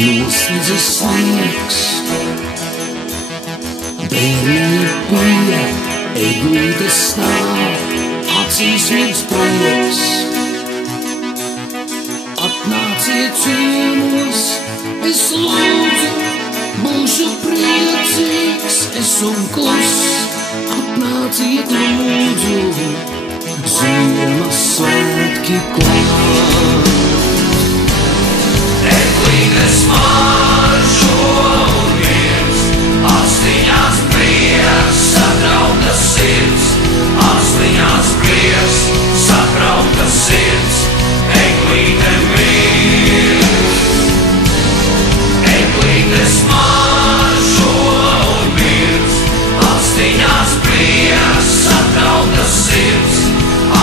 Noslēdzas sniegs, bērniņa bija, eglītes stāv, acīs mirds prieks. Atnāciet ciemos, es lūdzu, būšu priecīgs, es un kluss. Atnāciet lūdzu, Ziemassvētki klāt. Eglītes maržo un miers, astiņās prieks, satrauktas sirds, astiņās prieks, satrauktas sirds, eglīte mirs. Eglītes maržo un miers, astiņās prieks, satrauktas sirds,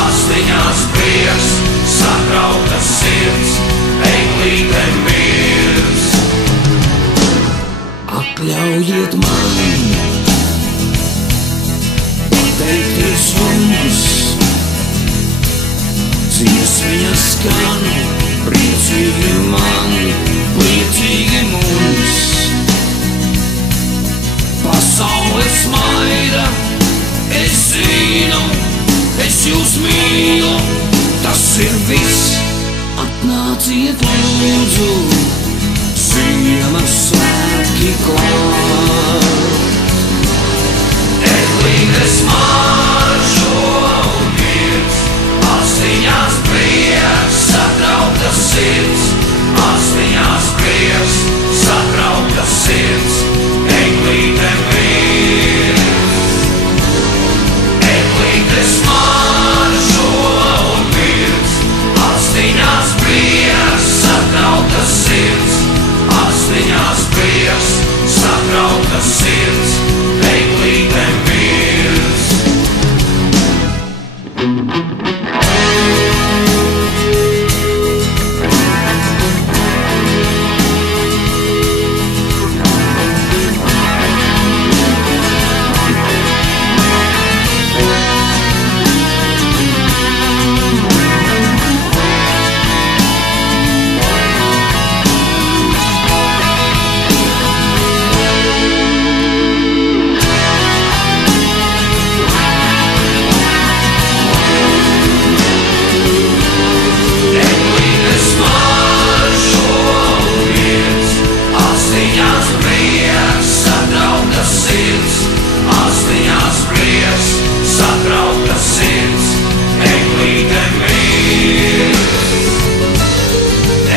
astiņās prieks, satrauktas sirds, eglīte mirs. Atļaujiet man pateikties jums, dziesmiņa skan, priecīgi man, priecīgi mums. Pasaule smaida, es zinu, es jūs mīlu, tas ir viss. Atnāciet lūdzu, Ziemassvētki klāt. Eglītes maržo un miers, astiņās prieks, satrauktas sirds, astiņās prieks, satrauktas sirds, eglīte mirs. Eglītes maržo un miers, astiņās prieks, satrauktas sirds, astiņās prieks, satrauktas sirds, eglīte mirs.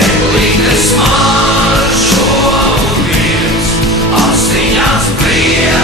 Eglītes maržo un miers, astiņās prieks,